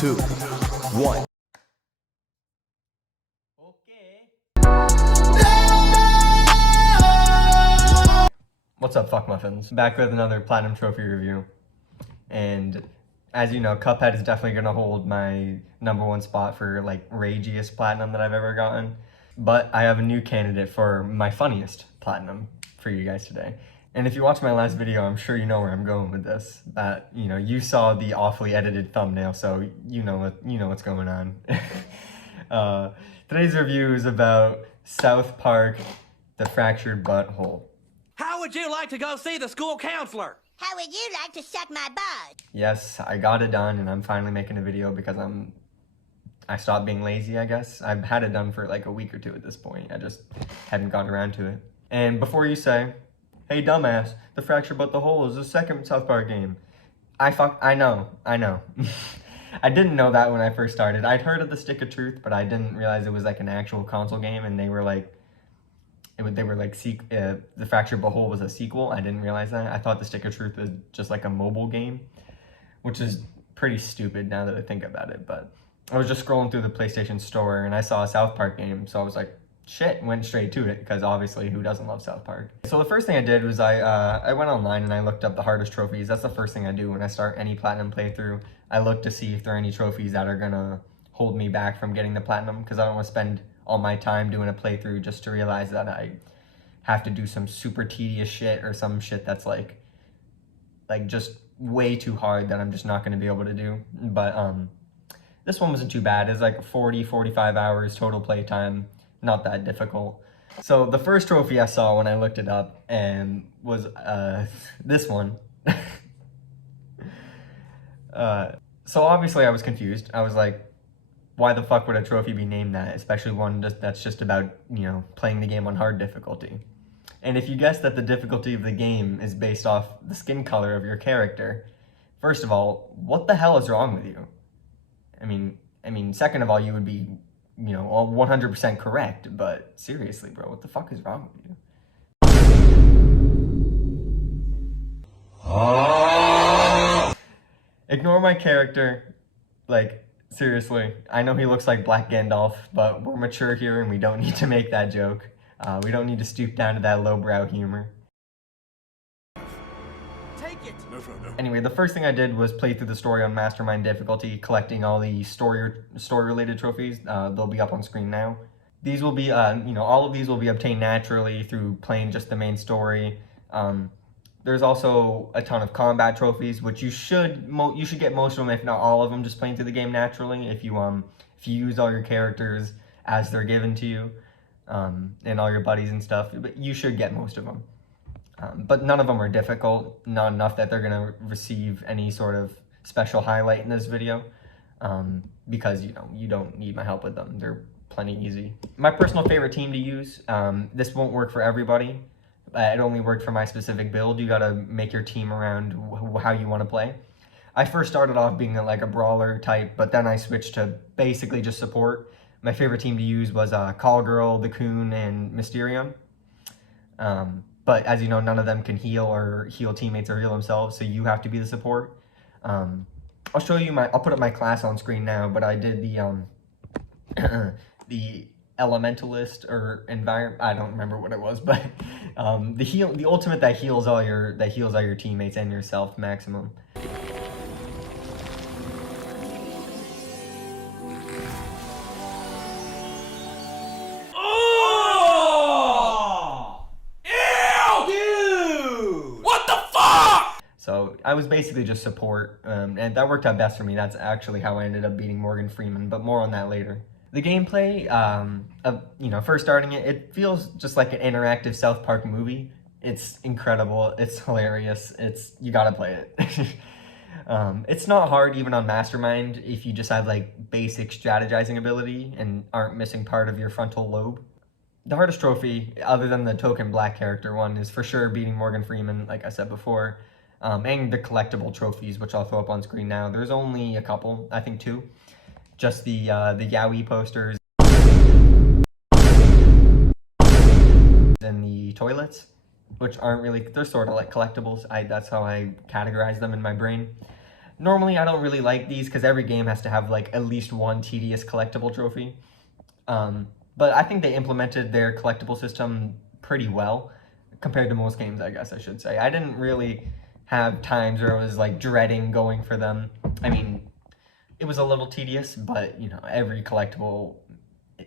2, 1. What's up, fuck muffins? Back with another Platinum Trophy review. And as you know, Cuphead is definitely gonna hold my #1 spot for like ragiest platinum that I've ever gotten. But I have a new candidate for my funniest platinum for you guys today. And if you watched my last video, I'm sure you know where I'm going with this. You know, you saw the awfully edited thumbnail, so you know what's going on. Today's review is about South Park: The Fractured Butthole. How would you like to go see the school counselor? How would you like to suck my butt? Yes, I got it done, and I'm finally making a video because I stopped being lazy, I guess. I've had it done for like a week or two at this point. I just hadn't gotten around to it. And before you say, hey dumbass, The Fractured Butthole is the second South Park game. I know. I didn't know that when I first started. I'd heard of the Stick of Truth, but I didn't realize it was like an actual console game, and they were like, The Fractured Butthole was a sequel. I didn't realize that. I thought the Stick of Truth was just like a mobile game, which is pretty stupid now that I think about it. But I was just scrolling through the PlayStation Store and I saw a South Park game, so I was like, shit, went straight to it, because obviously who doesn't love South Park? So the first thing I did was I went online and I looked up the hardest trophies. That's the first thing I do when I start any platinum playthrough. I look to see if there are any trophies that are gonna hold me back from getting the platinum, because I don't want to spend all my time doing a playthrough just to realize that I have to do some super tedious shit or some shit that's like just way too hard that I'm just not going to be able to do. But this one wasn't too bad. It's like 40-45 hours total playtime, not that difficult. So the first trophy I saw when I looked it up and was this one. So obviously I was confused. I was like, why the fuck would a trophy be named that, especially one that's just about, you know, playing the game on hard difficulty? And if you guess that the difficulty of the game is based off the skin color of your character, first of all, what the hell is wrong with you? I mean, second of all, you would be, you know, 100% correct, but seriously, bro, what the fuck is wrong with you? Ignore my character, like, seriously, I know he looks like Black Gandalf, but we're mature here and we don't need to make that joke. We don't need to stoop down to that lowbrow humor. Take it. Anyway, the first thing I did was play through the story on Mastermind difficulty, collecting all the story-related trophies. They'll be up on screen now. These will be, you know, all of these will be obtained naturally through playing just the main story. There's also a ton of combat trophies, which you should get most of them, if not all of them, just playing through the game naturally. If you use all your characters as they're given to you, and all your buddies and stuff, but you should get most of them. But none of them are difficult, not enough that they're gonna receive any sort of special highlight in this video, because you don't need my help with them. They're plenty easy. My personal favorite team to use. This won't work for everybody. It only worked for my specific build. You gotta make your team around how you want to play. I first started off being like a brawler type, but then I switched to basically just support. My favorite team to use was Call Girl, The Coon, and Mysterium. But as you know, none of them can heal or heal teammates or heal themselves, so you have to be the support. I'll show you I'll put up my class on screen now, but I did the the Elementalist or Environment. I don't remember what it was, but the ultimate that heals all your teammates and yourself maximum. So I was basically just support, and that worked out best for me. That's actually how I ended up beating Morgan Freeman, but more on that later. The gameplay, you know, first starting it, it feels just like an interactive South Park movie. It's incredible. It's hilarious. You gotta play it. It's not hard even on Mastermind if you just have like basic strategizing ability and aren't missing part of your frontal lobe. The hardest trophy, other than the token black character one, is for sure beating Morgan Freeman, like I said before. And the collectible trophies, which I'll throw up on screen now. There's only a couple, I think 2. Just the Yowie posters and the toilets, which aren't really, they're sort of like collectibles. That's how I categorize them in my brain. Normally, I don't really like these because every game has to have like at least one tedious collectible trophy. But I think they implemented their collectible system pretty well compared to most games, I guess I should say. I didn't really have times where I was like dreading going for them. I mean, it was a little tedious, but you know, every collectible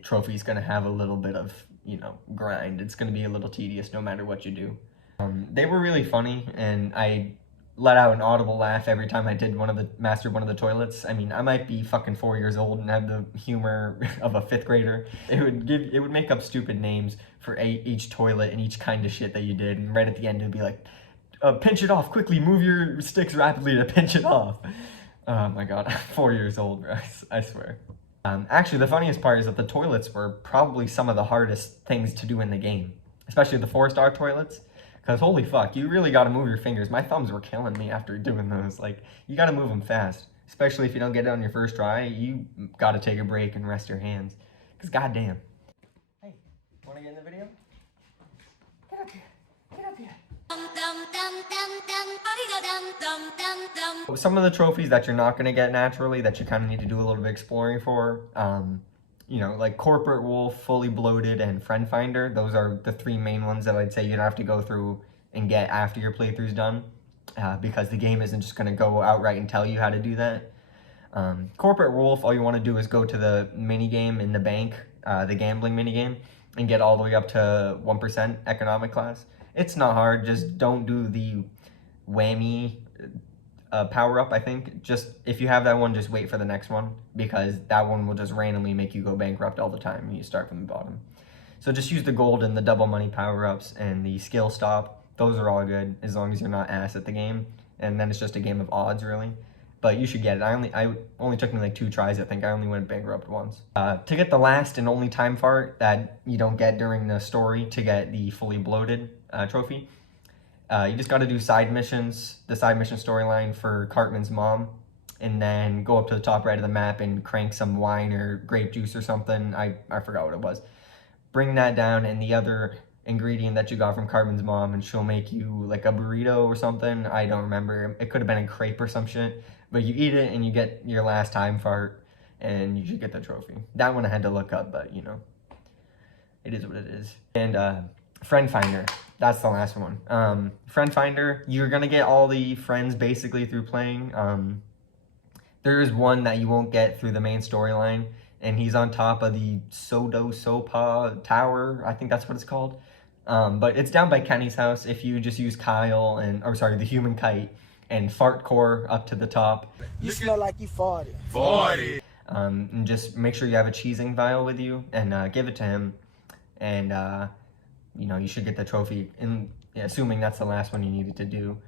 trophy is going to have a little bit of, you know, grind. It's going to be a little tedious no matter what you do. They were really funny, and I let out an audible laugh every time I did mastered one of the toilets. I mean, I might be fucking 4 years old and have the humor of a 5th grader. It would make up stupid names for each toilet and each kind of shit that you did, and right at the end it'd be like, pinch it off quickly, move your sticks rapidly to pinch it off. Oh my god, I'm 4 years old, bro. I swear. Actually, the funniest part is that the toilets were probably some of the hardest things to do in the game, especially the 4-star toilets. Because holy fuck, you really gotta move your fingers. My thumbs were killing me after doing those. Like, you gotta move them fast. Especially if you don't get it on your first try, you gotta take a break and rest your hands. Because goddamn. Hey, wanna get in the video? Get up here. Get up here. Some of the trophies that you're not gonna get naturally, that you kind of need to do a little bit exploring for, you know, like Corporate Wolf, Fully Bloated, and Friend Finder. Those are the 3 main ones that I'd say you'd have to go through and get after your playthrough's done, because the game isn't just going to go outright and tell you how to do that. Corporate Wolf, all you want to do is go to the mini game in the bank, the gambling mini game, and get all the way up to 1% economic class. It's not hard, just don't do the whammy power up. I think just if you have that one, just wait for the next one, because that one will just randomly make you go bankrupt all the time when you start from the bottom. So just use the gold and the double money power ups and the skill stop. Those are all good as long as you're not ass at the game, and then it's just a game of odds really. But you should get it. I only took me like 2 tries. I think I only went bankrupt once. To get the last and only time fart that you don't get during the story to get the Fully Bloated trophy, you just got to do side missions, the side mission storyline for Cartman's mom, and then go up to the top right of the map and crank some wine or grape juice or something. I forgot what it was. Bring that down and the other ingredient that you got from Cartman's mom, and she'll make you like a burrito or something. I don't remember. It could have been a crepe or some shit. But you eat it and you get your last time fart, and you should get the trophy. That one I had to look up, but you know, it is what it is. And Friend Finder, that's the last one. Friend Finder, you're gonna get all the friends basically through playing. There is one that you won't get through the main storyline, and he's on top of the Sodo Sopa Tower. I think that's what it's called. But it's down by Kenny's house. If you just use Kyle the human kite, and Fartcore up to the top. You smell like you farted. Farted. And just make sure you have a cheesing vial with you, and give it to him, and you know, you should get the trophy. And yeah, assuming that's the last one you needed to do.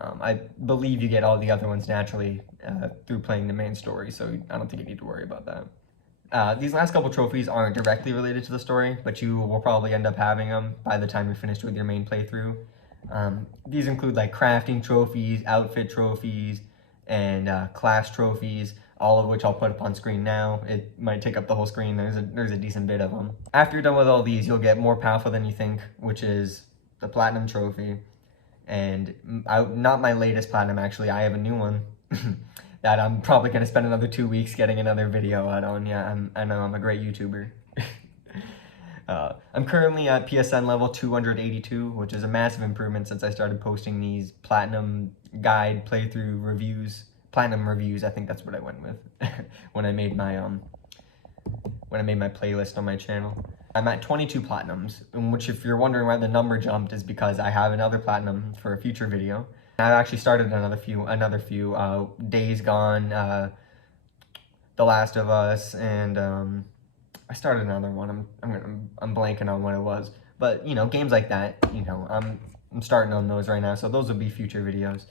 I believe you get all the other ones naturally through playing the main story, so I don't think you need to worry about that. These last couple trophies aren't directly related to the story, but you will probably end up having them by the time you're finished with your main playthrough. These include like crafting trophies, outfit trophies, and class trophies, all of which I'll put up on screen now. It might take up the whole screen. There's a decent bit of them. After you're done with all these, you'll get More Powerful Than You Think, which is the Platinum Trophy. And not my latest Platinum, actually. I have a new one that I'm probably going to spend another 2 weeks getting another video out on. Yeah, I know I'm a great YouTuber. I'm currently at PSN level 282, which is a massive improvement since I started posting these Platinum guide playthrough reviews. Platinum reviews, I think that's what I went with when I made my playlist on my channel. I'm at 22 Platinums, in which, if you're wondering why the number jumped, is because I have another Platinum for a future video. I've actually started another few, Days Gone, The Last of Us, and I started another one. I'm blanking on what it was, but you know, games like that. You know, I'm starting on those right now, so those will be future videos.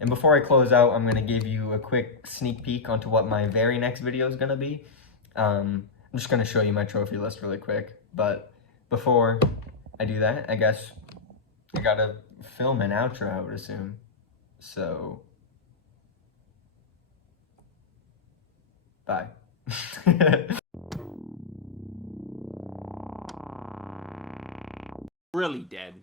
And before I close out, I'm gonna give you a quick sneak peek onto what my very next video is gonna be. I'm just gonna show you my trophy list really quick, but before I do that, I guess I gotta film an outro, I would assume. So, bye. Really dead.